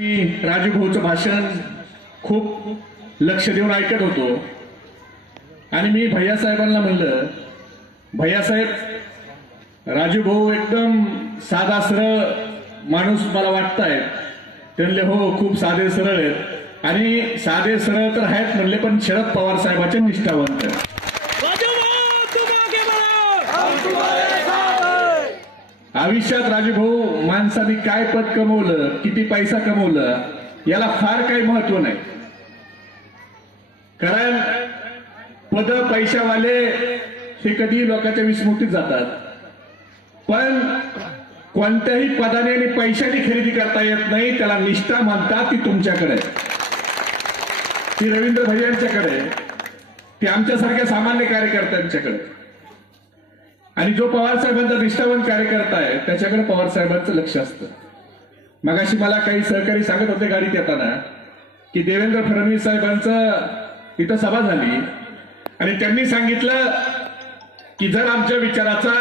राजू भाऊचं भाषण खूप लक्ष देऊन ऐकत होतो आणि मी भैयासाहेबांना म्हणलं, भैयासाहेब राजू भाऊ एकदम साधा सरळ माणूस मला वाटतायत. त्यांना हो खूप साधे सरळ आहेत आणि साधे सरळ तर आहेत म्हणले, पण शरद पवार साहेबांचे निष्ठावंत. आयुष्यात राजू भाऊ माणसाने काय पद कमवलं, किती पैसा कमवलं याला फार काही महत्व नाही. कारण पद पैशावाले हे कधी लोकांच्या विस्मृतीत जातात, पण कोणत्याही पदाने आणि पैशाने खरेदी करता येत नाही. त्याला निष्ठा म्हणतात. ती तुमच्याकडे, ती रवींद्र भैयांच्याकडे, ती आमच्यासारख्या सामान्य कार्यकर्त्यांच्याकडे. आणि जो पवार साहेबांचा निष्ठावंत कार्यकर्ता आहे त्याच्याकडे पवार साहेबांचं लक्ष असतं. मगाशी मला काही सहकारी सांगत होते गाडीत येताना की देवेंद्र फडणवीस साहेबांचं इथं सभा झाली आणि त्यांनी सांगितलं की जर आमच्या विचाराचा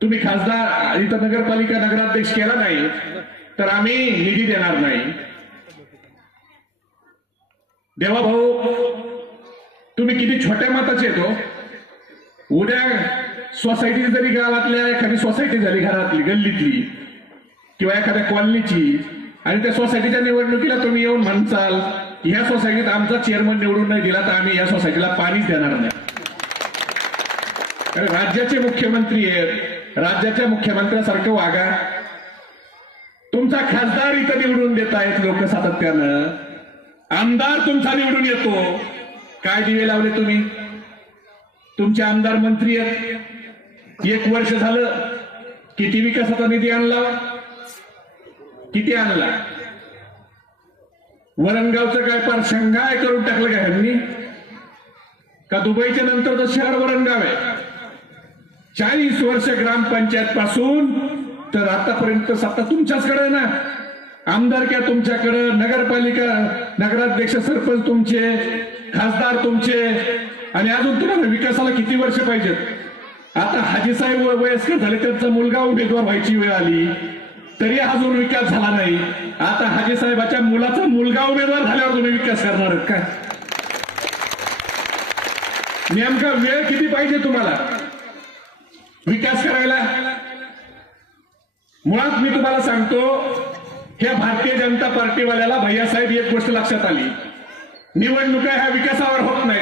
तुम्ही खासदार इथं नगरपालिका नगराध्यक्ष केला नाही तर आम्ही निधी देणार नाही. देवा भाऊ, तुम्ही किती छोट्या मताचे येतो. उद्या सोसायटी जरी गावातल्या एखादी सोसायटी झाली, घरातली गल्लीतली किंवा एखाद्या कॉलनीची, आणि त्या सोसायटीच्या निवडणुकीला तुम्ही येऊन म्हणसाल ह्या सोसायटीत आमचा चेअरमन निवडून नाही दिला तर आम्ही या सोसायटीला पाणीच देणार नाही. कारण राज्याचे मुख्यमंत्री आहेत, राज्याच्या मुख्यमंत्र्यासारखं वागा. तुमचा खासदार इथं निवडून देत आहेत लोक सातत्यानं, आमदार तुमचा निवडून येतो. काय दिवे लावले तुम्ही? तुमचे आमदार मंत्री आहेत. 1 वर्ष झालं किती विकासाचा निधी आणला, किती आणला? वरणगावचं काय पार शंगाय करून टाकलं का ह्यांनी? का दुबईच्या नंतरचं शहर वरणगाव आहे. 40 वर्ष ग्रामपंचायत पासून तर आतापर्यंत सत्ता तुमच्याचकडे ना. आमदारक्या तुमच्याकडे, नगरपालिका नगराध्यक्ष सरपंच तुमचे, खासदार तुमचे, आणि अजून तुम्हाला विकासाला किती वर्ष पाहिजेत? आता हाजीसाहेब वयस्कर झाले, त्यांचा मुलगा उमेदवार व्हायची वेळ आली तरी अजून विकास झाला नाही. आता हाजीसाहेबाच्या मुलाचा मुलगा उमेदवार झाल्यावर तुम्ही विकास करणार आहेत का? नेमका वेळ किती पाहिजे तुम्हाला विकास करायला? मुळात मी तुम्हाला सांगतो, ह्या भारतीय जनता पार्टीवाल्याला भैयासाहेब एक गोष्ट लक्षात आली, निवडणुका ह्या विकासावर होत नाही,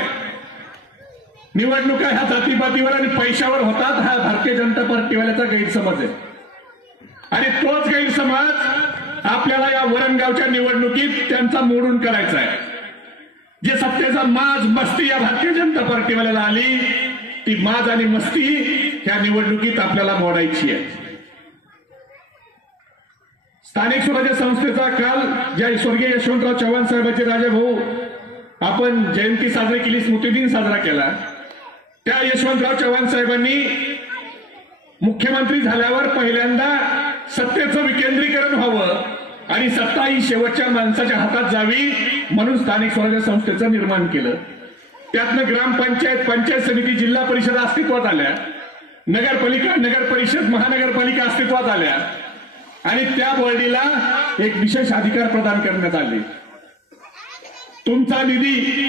निवडणुका ह्या जातीपातीवर आणि पैशावर होतात. हा भारतीय जनता पार्टीवाल्याचा गैरसमज आहे. आणि तोच गैरसमज आपल्याला या वरणगावच्या निवडणुकीत त्यांचा मोडून करायचा आहे. जे सत्तेचा माज मस्ती या भारतीय जनता पार्टीवाल्याला आली, ती माज आणि मस्ती ह्या निवडणुकीत आपल्याला मोडायची आहे. स्थानिक स्वराज्य संस्थेचा काल ज्या स्वर्गीय यशवंतराव चव्हाण साहेबांचे राजाभाऊ आपण जयंती साजरी केली, स्मृतिदिन साजरा केला. त्या यशवंतराव चव्हाण साहेबांनी मुख्यमंत्री झाल्यावर पहिल्यांदा सत्तेचं विकेंद्रीकरण व्हावं आणि सत्ता ही शेवटच्या माणसाच्या हातात जावी म्हणून स्थानिक स्वराज्य संस्थेचं निर्माण केलं. त्यातनं ग्रामपंचायत, पंचायत समिती, जिल्हा परिषद अस्तित्वात आल्या, नगरपालिका, नगरपरिषद, महानगरपालिका अस्तित्वात आल्या आणि त्या बॉडीला एक विशेष अधिकार प्रदान करण्यात आले. तुमचा निधी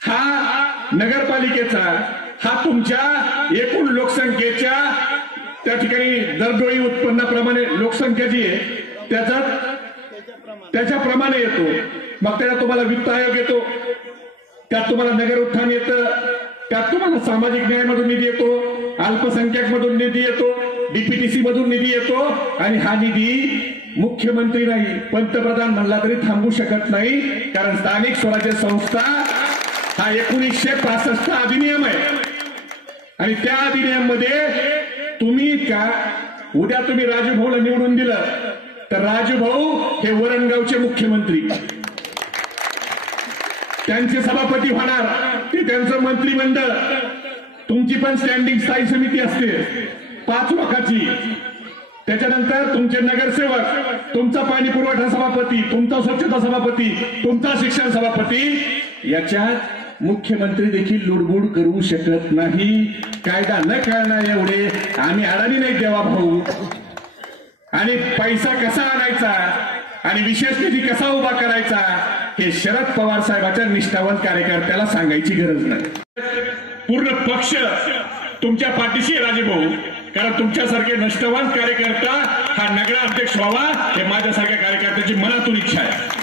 हा नगरपालिकेचा, हा तुमच्या एकूण लोकसंख्येच्या त्या ठिकाणी दरडोई उत्पन्नाप्रमाणे लोकसंख्या जी आहे त्याच्याप्रमाणे येतो. मग त्याला तुम्हाला वित्त आयोग येतो, त्यात तुम्हाला नगर उत्थान येतं, त्यात तुम्हाला सामाजिक न्यायामधून निधी येतो, अल्पसंख्याक मधून निधी येतो, डीपीटीसी मधून निधी येतो. आणि हा निधी मुख्यमंत्री नाही, पंतप्रधान म्हणला तरी थांबू शकत नाही. कारण स्थानिक स्वराज्य संस्था हा 1965 अधिनियम आहे आणि त्या अधिनियम मध्ये तुम्ही का उद्या तुम्ही राजू भाऊला निवडून दिलं तर राजू भाऊ हे वरणगावचे मुख्यमंत्री, त्यांचे सभापती होणार, ते त्यांचं मंत्रिमंडळ. तुमची पण स्टँडिंग स्थायी समिती असते 5 लोकांची. त्याच्यानंतर तुमचे नगरसेवक, तुमचा पाणी पुरवठा सभापती, तुमचा स्वच्छता सभापती, तुमचा शिक्षण सभापती. याच्यात मुख्यमंत्री देखील लुडबुड करू शकत नाही. कायदा न कळणार एवढे आम्ही अडाणी नाही देवा भाऊ. आणि पैसा कसा आणायचा आणि विशेष निधी कसा उभा करायचा हे शरद पवार साहेबांच्या निष्ठावंत कार्यकर्त्याला सांगायची गरज नाही. पूर्ण पक्ष तुमच्या पाठीशी राजेभाऊ, कारण तुमच्यासारखे निष्ठावंत कार्यकर्ता हा नगरा अध्यक्ष व्हावा हे माझ्यासारख्या कार्यकर्त्याची मनातून इच्छा आहे.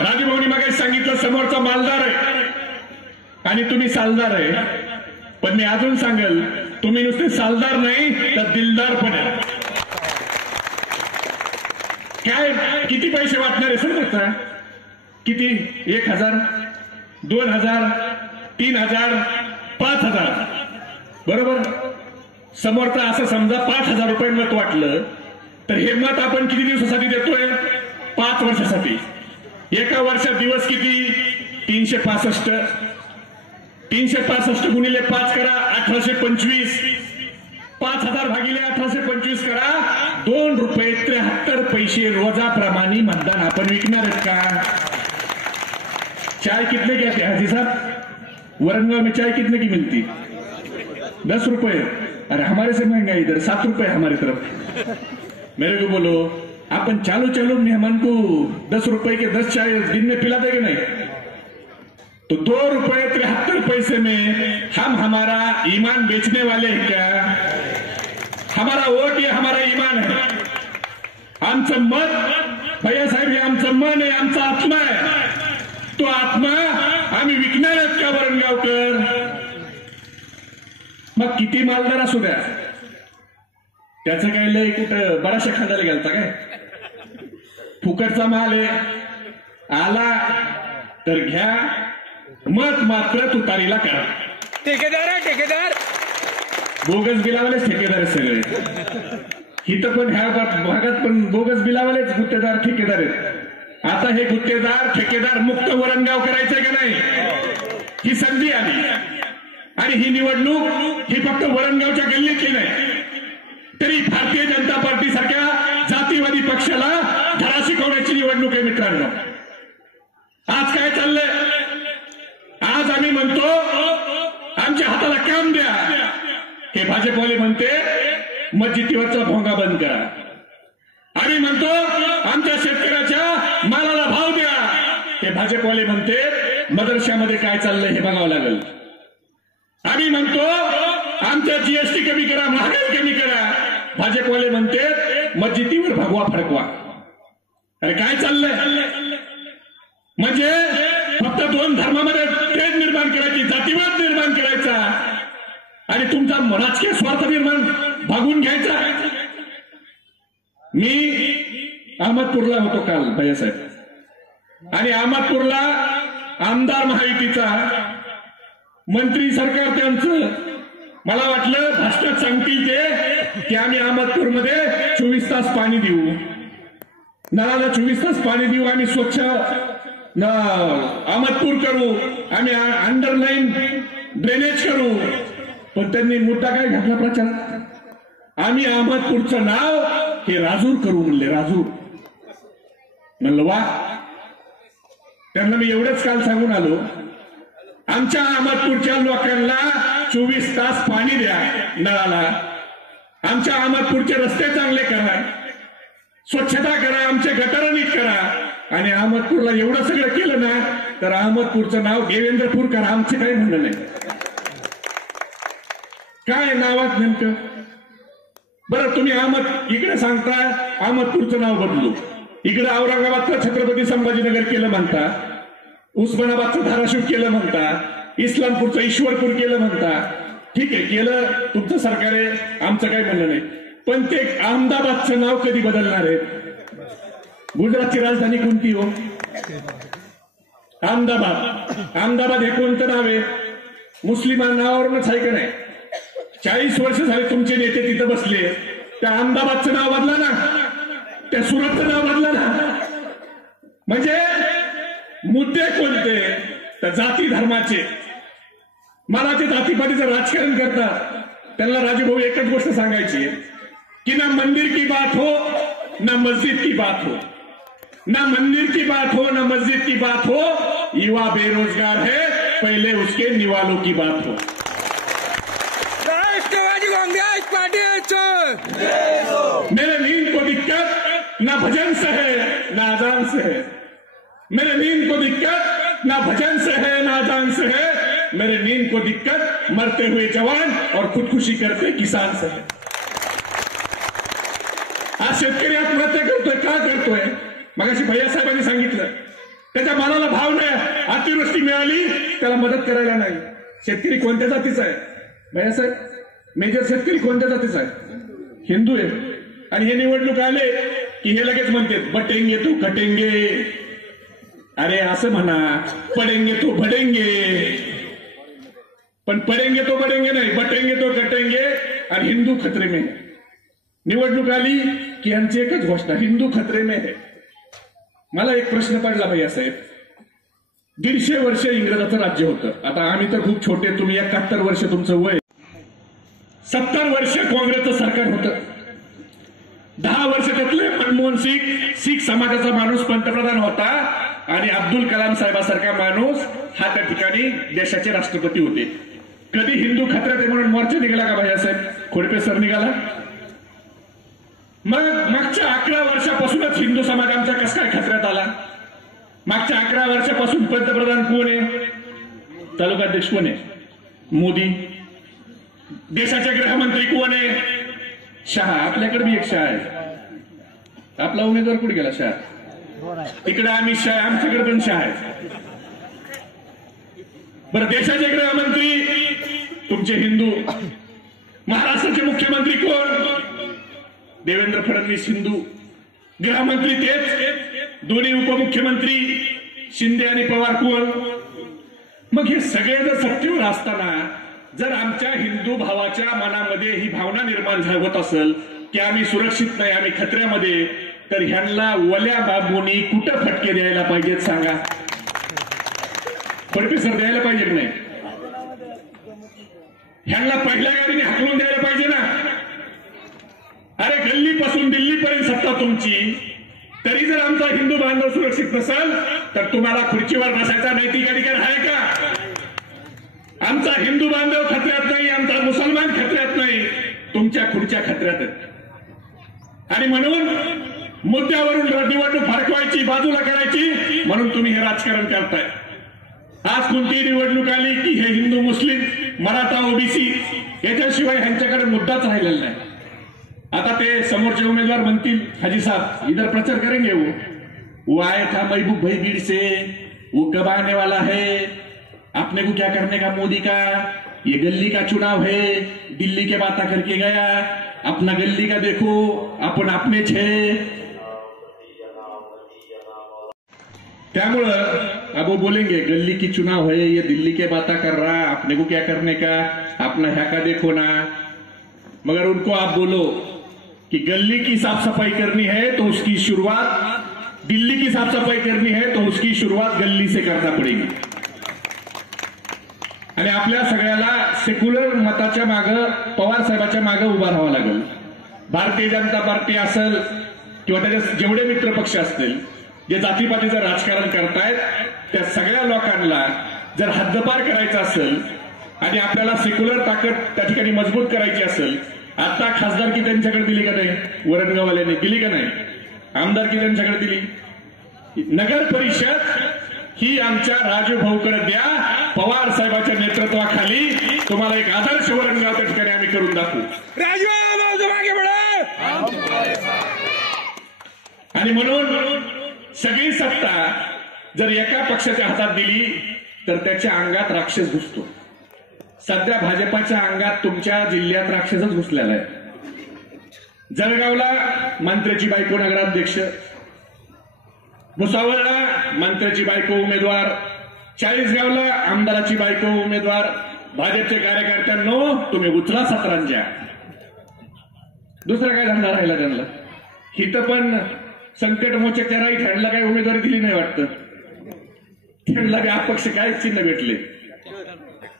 राजूभाऊनी मग सांगितलं समोरचा मालदार आहे आणि तुम्ही सालदार आहे, पण मी अजून सांगेल तुम्ही नुसते सालदार नाही तर दिलदार पण आहे. काय किती पैसे वाटणार आहे सर? किती? 1,000, 2,000, 3,000, 5,000 बरोबर. समोरचा असं समजा 5,000 रुपये मत वाटलं तर हे मत आपण किती दिवसासाठी देतोय? 5 वर्षासाठी. एका वर्षात दिवस किती? 365. 365 गुणिले 5 करा 1825. 5,000 भागिले 1825 करा. 2 रुपये 73 पैसे रोजाप्रमाणे मतदान आपण विकणार आहेत का? चाय कितने की आती है हाजी साहब? वरंगाव में चाय कितने की मिलती? 10 रुपए. अरे हमारे से महंगा इधर 7 रुपए हमारी तरफ. मेरे को बोलो अपन चालू चालू मेहमान को 10 रुपए के 10 चाय दिन में पिला देंगे नहीं? तो 2 रुपए 73 पैसे में हम हमारा ईमान बेचने वाले हैं क्या? हमारा वोट ये हमारा ईमान है. आमचं मत भैया साहेब हे आमचं मन आहे, आमचा आत्मा आहे. तो आत्मा आम्ही विकणार आहेत का वरणगावकर? मग किती मालदार असू द्या, त्याचं काय लय कुठं बराचशा खांदायला गेलता काय? फुकटचा माल आहे, आला तर घ्या, मत मात्र तुतारीला करा. ठेकेदार आहे ठेकेदार. बोगस बिलावालेच ठेकेदार आहेत सगळे. इथं पण ह्या भागात पण बोगस बिलावालेच गुत्तेदार ठेकेदार आहेत. आता हे गुत्तेदार ठेकेदार मुक्त वरणगाव करायचंय का नाही? ही संधी आली आणि ही निवडणूक ही फक्त वरणगावच्या गल्लीतली नाही, तरी भारतीय जनता पार्टी सारख्या जातीवादी पक्षाला धडा शिकवण्याची निवडणूक आहे मित्रांनो. आज काय चाललंय? आज आम्ही म्हणतो आमच्या हाताला काम द्या, हे भाजपवाले म्हणते मस्जिदीवरचा भोंगा बंद करा. आम्ही म्हणतो आमच्या शेतकऱ्याच्या मालाला भाव द्या, हे भाजपवाले म्हणते मदरशामध्ये काय चाललंय हे बघावं लागेल. आम्ही म्हणतो आमच्या जीएसटी कमी करा, महागाई कमी करा, भाजपवाले म्हणते मस्जिदीवर भगवा फडकवा. अरे काय चाललंय? म्हणजे फक्त 2 धर्मामध्ये तेढ निर्माण करायची, जातीवाद निर्माण करायचा आणि तुमचा राजकीय स्वार्थ निर्माण भागून घ्यायचा. मी अहमदपूरला होतो काल भैयासाहेब, आणि अहमदपूरला आमदार महायुतीचा मंत्री सरकार त्यांचं, मला वाटलं भाषणात सांगतील ते की आम्ही अहमदपूरमध्ये 24 तास पाणी देऊ, नळाला 24 तास पाणी देऊ, आम्ही स्वच्छ अहमदपूर करू, आम्ही अंडरलाईन ड्रेनेज करू. पण त्यांनी मुद्दा काय घातला प्रचार? आम्ही अहमदपूरचं नाव हे राजूर करू म्हणले. राजूर म्हणलं वा. त्यांना मी एवढंच काल सांगून आलो, आमच्या अहमदपूरच्या लोकांना 24 तास पाणी द्या नळाला, आमच्या अहमदपूरचे रस्ते चांगले करा, स्वच्छता करा, आमचे गटार नीट करा. आणि अहमदपूरला एवढं सगळं केलं ना तर अहमदपूरचं नाव देवेंद्रपूर करा. आमचं काही म्हणणं नाही. काय नावात नेमकं? बरं तुम्ही इकडे सांगता अहमदपूरचं नाव बदलू, इकडे औरंगाबादचं छत्रपती संभाजीनगर केलं म्हणता, उस्मानाबादचं धाराशिव केलं म्हणता, इस्लामपूरचं ईश्वरपूर केलं म्हणता. ठीक आहे, केलं, तुमचं सरकार आहे, आमचं काही म्हणणं नाही. पण ते अहमदाबादचं नाव कधी बदलणार आहे? गुजरातची राजधानी कोणती हो? अहमदाबाद. अहमदाबाद हे कोणतं नाव आहे? मुस्लिमान नावावरूनच आहे का नाही? 40 वर्ष झाले तुमचे नेते तिथं बसले, त्या अहमदाबादचं नाव बदला ना, त्या सुरतचं नाव बदला ना. म्हणजे मुद्दे कोणते? तर जाती धर्माचे. मला ते जातीपातीचं राजकारण करतात, त्यांना राजूभाऊ एकच गोष्ट सांगायची की ना मंदिर की बात हो ना मस्जिद की बात हो, ना मंदिर की बात हो ना मस्जिद की बात हो, युवा बेरोजगार है, पहले उसके निवालों की बात हो. राष्ट्रवादी कांग्रेस पार्टी मेरे ना भजन से है ना अजान से है। मेरे नींद को दिक्कत ना भजन से है ना अजान से है। मेरे नींद को दिक्कत मरते हुए जवान और खुदकुशी करते किसान से है। आज शेतकरी आत्महत्या करतोय, का करतोय? मगाशी भैया साहेबांनी सांगितलं, त्याच्या मालाला भाव नाही, अतिवृष्टी मिळाली त्याला मदत करायला नाही। शेतकरी कोणत्या जातीचा आहे भैया साहेब? मेजर शेतकरी कोणत्या जातीचा आहे? हिंदू आहे। आणि हे निवडणूक आले की हे लगेच म्हणते बटेंगे तो कटेंगे। अरे असं म्हणा, पडेंगे तो भडेंगे, पण पडेंगे तो बडेंगे नाही, बटेंगे तो कटेंगे। आणि हिंदू खतरे में है। निवडणूक आली की यांची एकच घोषणा, हिंदू खतरे में है। मला एक प्रश्न पडला भैया साहेब, 150 वर्ष इंग्रजाचं राज्य होतं। आता आम्ही तर खूप छोटे, तुम्ही 71 वर्ष तुमचं वय। 70 वर्ष काँग्रेसचं सरकार होतं। 10 वर्ष त्यातले मनमोहन सिंग शीख समाजाचा माणूस पंतप्रधान होता आणि अब्दुल कलाम साहेबासारखा माणूस हा त्या ठिकाणी देशाचे राष्ट्रपती होते। कधी हिंदू खतऱ्यात आहे म्हणून मोर्चा निघाला का भैया साहेब? खोडके सर निघाला? मग मागच्या 11 वर्षापासूनच हिंदू समाज आमचा कस काय खतऱ्यात आला? मागच्या 11 वर्षापासून पंतप्रधान कोण आहे? तालुकाध्यक्ष कोण आहे? मोदी। देशाचे गृहमंत्री कोण आहे? शहा। आपल्याकडे बी एक शहा आहे। आपला उमेदवार कुठे गेला? शहा। तिकडे आम्ही शहा, आमच्याकडे पण शहा आहे। बरं, देशाचे गृहमंत्री तुमचे हिंदू। महाराष्ट्राचे मुख्यमंत्री कोण? देवेंद्र फडणवीस हिंदू। गृहमंत्री तेच, दोन्ही उपमुख्यमंत्री शिंदे आणि पवार कोण? मग हे सगळे जर सत्तेवर असताना जर आमच्या हिंदू भावाच्या मनामध्ये ही भावना निर्माण होत असेल की आम्ही सुरक्षित नाही, आम्ही खतऱ्यामध्ये, तर ह्यांना वल्या बाबूंनी कुठं फटके द्यायला पाहिजेत सांगा? प्रोफेसर द्यायला पाहिजे की नाही? ह्यांना पहिल्या गाडीने हाकलून द्यायला पाहिजे ना? अरे गल्लीपासून दिल्लीपर्यंत सत्ता तुमची, तरी जर आमचा हिंदू बांधव सुरक्षित नसेल तर तुम्हाला खुर्चीवर बसायचा नैतिक अधिकार आहे का? आमचा हिंदू बांधव खतऱ्यात नाही, आमचा मुसलमान खतऱ्यात नाही, तुमच्या खुर्च्या खतऱ्यात आहेत। आणि म्हणून मुद्द्यावरून निवडणूक फरकवायची, बाजूला करायची, म्हणून तुम्ही हे राजकारण करताय। आज कोणतीही निवडणूक आली की हे हिंदू मुस्लिम मराठा ओबीसी याच्याशिवाय ह्यांच्याकडे मुद्दाच राहिलेला नाही। आता ते समोरचे उमेदवार म्हणतील हाजी साहब इधर प्रचार करेंगे, वो आया था महबूब भाई भीड़ से, वो कब आने वाला है, आपने को क्या करने का मोदी का, ये गली का चुनाव है, दिल्ली के बातें करके गया, अपना गली का देखो, अपन अपने छे। त्यामुळं अब वो बोलेंगे गली की चुनाव है, ये दिल्ली के बातें कर रहा, अपने को क्या करने का, अपना है का देखो ना। मगर उनको आप बोलो कि गली की साफ सफाई करनी है तो उसकी शुरुआत, दिल्ली की साफ सफाई करनी है तो उसकी शुरुआत गल्ली से करना पडेगी। आणि आपल्या सगळ्याला सेक्युलर मताच्या मागे, पवार साहेबाच्या मागे उभा राहावं लागेल। भारतीय जनता पार्टी असेल किंवा त्याचे जेवढे मित्र पक्ष असतील जे जातीपातीचं राजकारण करतायत, त्या सगळ्या लोकांना जर हद्दपार करायचं असेल आणि आपल्याला सेक्युलर ताकद त्या ठिकाणी मजबूत करायची असेल, आता खासदारकी त्यांच्याकडे दिली का नाही? वरणगाववाल्याने दिली का नाही? आमदारकी त्यांच्याकडे दिली? नगर परिषद ही आमच्या राजू भाऊकडे द्या, पवार साहेबांच्या नेतृत्वाखाली तुम्हाला एक आदर्श वरणगाव त्या ठिकाणी आम्ही करून दाखवू। राजू मागे बढा। आणि म्हणून सगळी सत्ता जर एका पक्षाच्या हातात दिली तर त्याच्या अंगात राक्षस घुसतो। सध्या भाजपाच्या अंगात तुमच्या जिल्ह्यात राक्षसच घुसलेला आहे। जळगावला मंत्र्याची बायको नगराध्यक्ष, भुसावळला मंत्र्याची बायको उमेदवार, 40 गावला आमदाराची बायको उमेदवार। भाजपचे कार्यकर्त्यांनो तुम्ही उचला सतरांच्या, दुसरा काय धंदा राहिला त्यांना? हिथं पण संकट मोचकच्या राईट हँडला काही उमेदवारी दिली नाही वाटतं, त्यांना बी अपक्ष काय चिन्ह भेटले?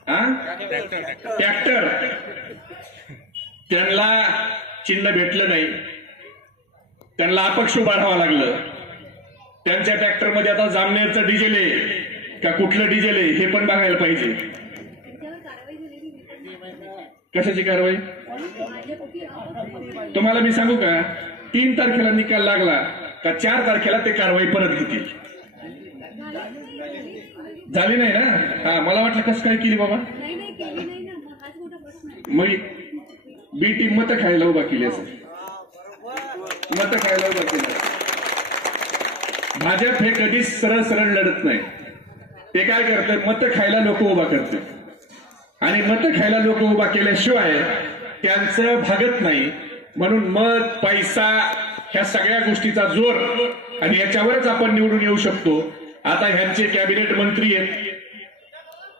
ट्रॅक्टर, त्यांना चिन्ह भेटलं नाही, त्यांना अपक्ष उभा राहावं लागलं। त्यांच्या ट्रॅक्टरमध्ये आता जामनेरचं डिझेल आहे का कुठलं डिझेल आहे हे पण बघायला पाहिजे। कशाची कारवाई? तुम्हाला मी सांगू का, 3 तारखेला निकाल लागला का 4 तारखेला ते कारवाई परत घेतील. झाली नाही ना? हा, मला वाटलं कसं काय केली बाबा. मग बी टीम मतं खायला उभा केली असं, मतं खायला उभा केलं. भाजप हे कधीच सरळ सरळ लढत नाही. ते काय करते, मतं खायला लोक उभा करते आणि मतं खायला लोक उभा केल्याशिवाय त्यांचं भागत नाही. म्हणून मत, पैसा ह्या सगळ्या गोष्टीचा जोर आणि याच्यावरच आपण निवडून येऊ शकतो. आता ह्यांचे कॅबिनेट मंत्री आहेत.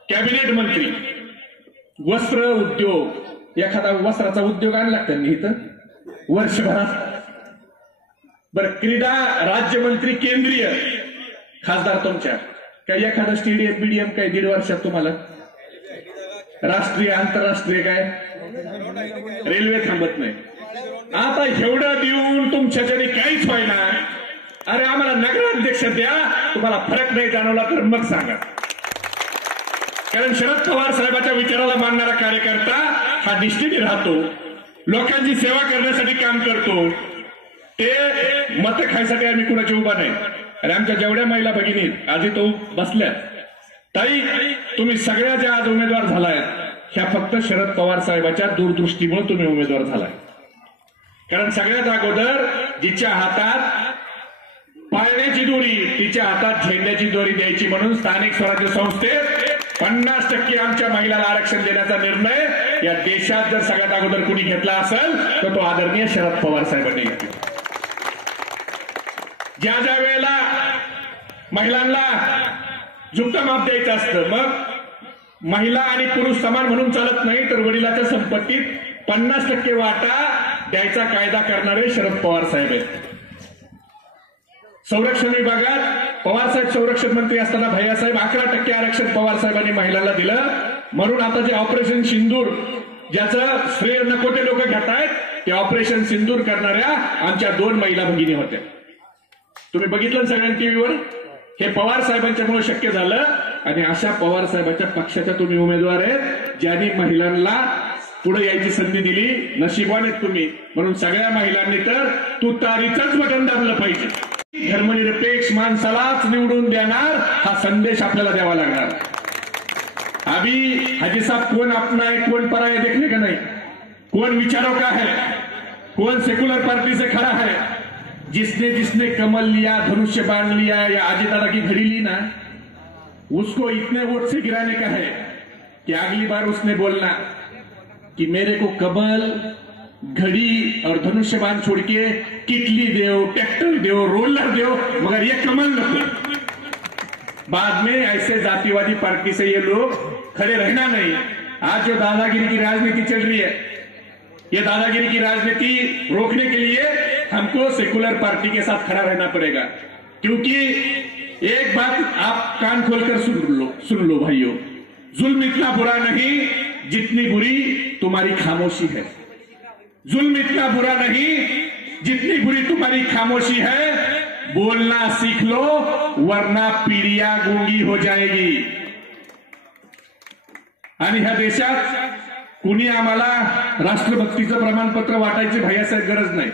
कॅबिनेट मंत्री वस्त्र उद्योग, एखादा वस्त्राचा उद्योग आणला त्यांनी इथं वर्षभरात. बरं, क्रीडा राज्यमंत्री केंद्रीय खासदार तुमच्या, काही एखादं स्टेडियम बीडीएम काय 1.5 वर्षात तुम्हाला? राष्ट्रीय आंतरराष्ट्रीय काय रेल्वे थांबत नाही. आता एवढं देऊन तुमच्याच्याने काहीच व्हायना. अरे आम्हाला नगराध्यक्ष द्या, तुम्हाला फरक नाही जाणवला तर मग सांगा. कारण शरद पवार साहेबांच्या विचाराला मानणारा कार्यकर्ता हा निष्ठेने राहतो, लोकांची सेवा करण्यासाठी काम करतो. ते मत खायसाठी आम्ही कुणाची उभा नाही. आणि आमच्या जेवढ्या महिला भगिनी आधी तो बसल्या, ताई तुम्ही सगळ्या ज्या आज उमेदवार झालायत ह्या फक्त शरद पवार साहेबांच्या दूरदृष्टीमुळे तुम्ही उमेदवार झालाय. कारण सगळ्यात अगोदर जिच्या हातात पाळण्याची दोरी, तिच्या हातात झेंड्याची दोरी द्यायची म्हणून स्थानिक स्वराज्य संस्थेत 50% आमच्या महिलांना आरक्षण देण्याचा निर्णय या देशात जर सगळ्यात अगोदर कुणी घेतला असेल तर तो आदरणीय शरद पवार साहेबांनी घेतला. ज्या ज्या वेळेला महिलांना झुकतं माप द्यायचं असतं, मग महिला आणि पुरुष समान म्हणून चालत नाही, तर वडिलाच्या संपत्तीत 50% वाटा द्यायचा कायदा करणारे शरद पवार साहेब आहेत. संरक्षण विभागात पवार साहेब संरक्षण मंत्री असताना भैयासाहेब 11% आरक्षण पवार साहेबांनी महिलांना दिलं. म्हणून आता जे ऑपरेशन सिंदूर ज्याचं श्रेय नको ते लोक घेत आहेत, ते ऑपरेशन सिंदूर करणाऱ्या आमच्या 2 महिला भगिनी होत्या. तुम्ही बघितलं सगळ्यांनी टीव्हीवर. हे पवार साहेबांच्यामुळे शक्य झालं. आणि अशा पवार साहेबांच्या पक्षाच्या तुम्ही उमेदवार आहेत ज्यांनी महिलांना पुढे यायची संधी दिली. नशिबान आहेत तुम्ही. म्हणून सगळ्या महिलांनी तर तुतारीचंच बटन दाबलं पाहिजे. धर्मनिरपेक्ष माणसालाच निवडून देणार हा संदेश आपल्याला द्यावा लागणार. अभी हाजी साहब कौन अपना है कौन परा है देखने का नहीं, कौन विचारों का है, कौन सेकुलर पार्टी से खड़ा है. जिसने जिसने कमल लिया, धनुष्य बाण लिया या अजय दादा की घड़ी ली ना, उसको इतने वोट से गिराने का है कि अगली बार उसने बोलना कि मेरे को कमल, घड़ी और धनुष्य बाण छोड़ के किटली दो, ट्रैक्टर दो, रोलर दो, मगर ये कमल नको. बाद में ऐसे जातिवादी पार्टी से ये लोग खड़े रहना नहीं. आज जो दादागिरी की राजनीति चल रही है, ये दादागिरी की राजनीति रोकने के लिए हमको सेकुलर पार्टी के साथ खड़ा रहना पड़ेगा. क्योंकि एक बात आप कान खोलकर सुन लो भाइयों, जुल्म इतना बुरा नहीं जितनी बुरी तुम्हारी खामोशी है. जुल्म इतना बुरा नहीं जितनी बुरी तुम्हारी खामोशी है. बोलना सीख लो वरना पीढ़ियां गूंगी हो जाएगी. आणि ह्या देशात कुणी आम्हाला राष्ट्रभक्तीचं प्रमाणपत्र वाटायची भैयासाहेब गरज नाही.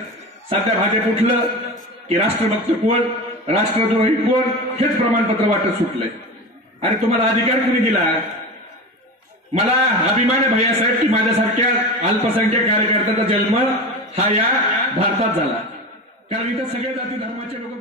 सध्या भाजप उठलं की राष्ट्रभक्त कोण, राष्ट्रद्रोही कोण हेच प्रमाणपत्र वाटत सुटलंय. आणि तुम्हाला अधिकार कुणी दिला? मला अभिमान आहे भैयासाहेब की माझ्यासारख्या अल्पसंख्याक कार्यकर्त्याचा जन्म हा या भारतात झाला. कारण इथं सगळ्या जाती धर्माचे लोक